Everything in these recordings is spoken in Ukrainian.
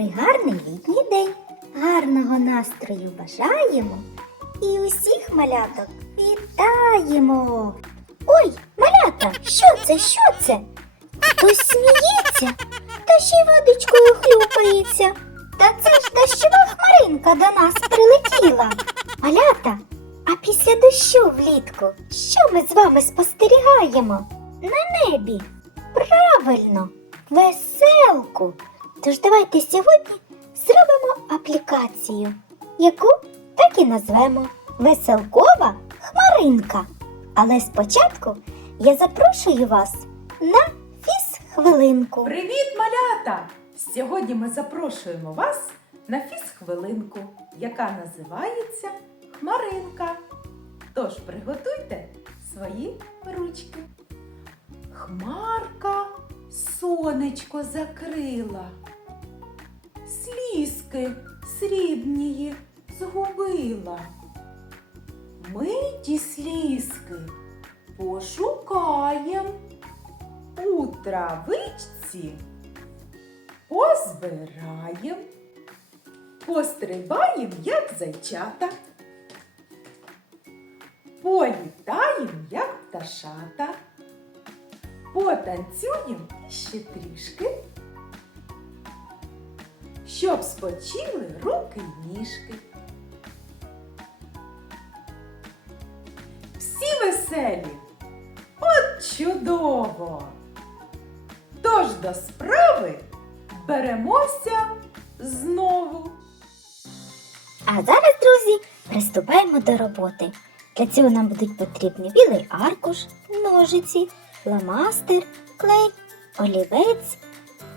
Пригарний літній день. Гарного настрою бажаємо і усіх маляток вітаємо. Ой, малята, що це? Що це? Хтось сміється та ще й водичкою хлюпається. Та це ж дощова хмаринка до нас прилетіла. Малята, а після дощу влітку, що ми з вами спостерігаємо? На небі. Правильно, веселку. Тож давайте сьогодні зробимо аплікацію, яку так і назвемо Веселкова хмаринка. Але спочатку я запрошую вас на фіз-хвилинку. Привіт, малята! Сьогодні ми запрошуємо вас на фізхвилинку, яка називається Хмаринка. Тож приготуйте свої ручки. Хмарка сонечко закрила, слізки срібнії згубила. Ми ті слізки пошукаєм. У травичці позбираєм, пострибаєм, як зайчата, політаєм, як пташата, потанцюєм ще трішки, щоб спочили руки ніжки. Всі веселі, от чудово! Тож до справи беремося знову. А зараз, друзі, приступаємо до роботи. Для цього нам будуть потрібні білий аркуш, ножиці, фломастер, клей, олівець,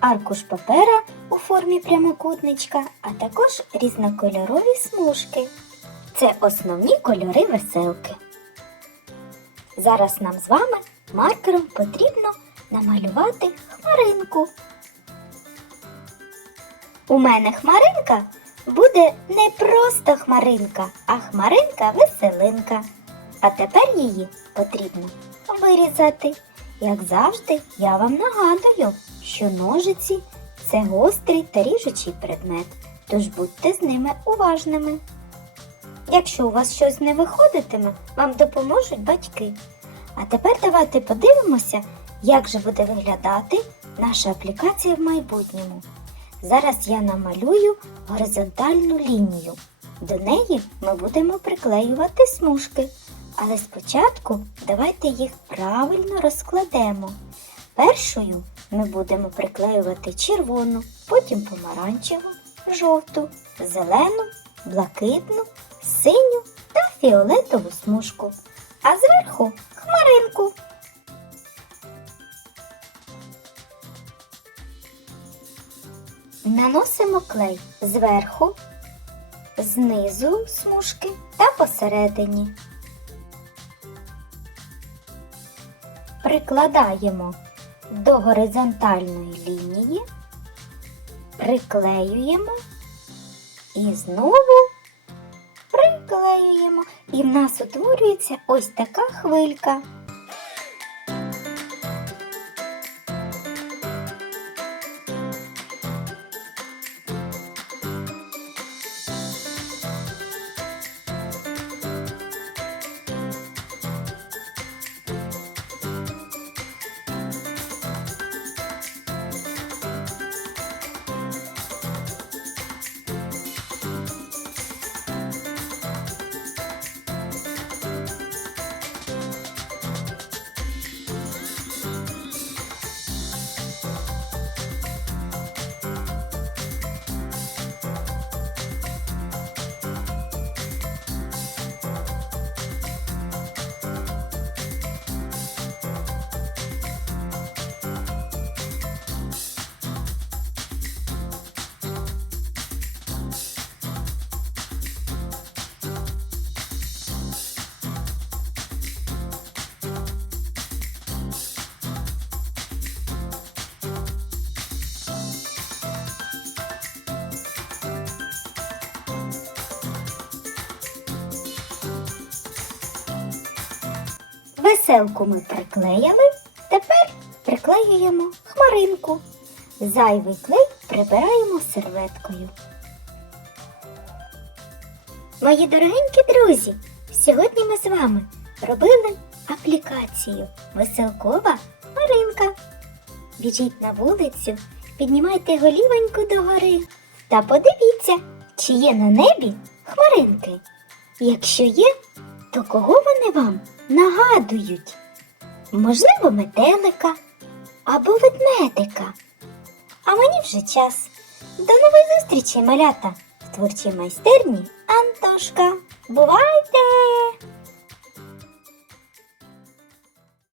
аркуш папера у формі прямокутничка, а також різнокольорові смужки. Це основні кольори веселки. Зараз нам з вами маркером потрібно намалювати хмаринку. У мене хмаринка буде не просто хмаринка, а хмаринка веселинка. А тепер її потрібно вирізати. Як завжди, я вам нагадую, що ножиці це гострий та ріжучий предмет, тож будьте з ними уважними. Якщо у вас щось не виходитиме, вам допоможуть батьки. А тепер давайте подивимося, як же буде виглядати наша аплікація в майбутньому. Зараз я намалюю горизонтальну лінію. До неї ми будемо приклеювати смужки. Але спочатку давайте їх правильно розкладемо. Першою ми будемо приклеювати червону, потім помаранчеву, жовту, зелену, блакитну, синю та фіолетову смужку. А зверху хмаринку. Наносимо клей зверху, знизу смужки та посередині. Прикладаємо до горизонтальної лінії, приклеюємо і знову приклеюємо. І в нас утворюється ось така хвилька. Веселку ми приклеїли, тепер приклеюємо хмаринку. Зайвий клей прибираємо серветкою. Мої дорогенькі друзі, сьогодні ми з вами робили аплікацію Веселкова Маринка. Біжіть на вулицю, піднімайте голівоньку догори та подивіться, чи є на небі хмаринки. Якщо є, то кого вони вам нагадують? Можливо, метелика або ведмедика. А мені вже час. До нової зустрічі, малята! В творчій майстерні Антошка. Бувайте!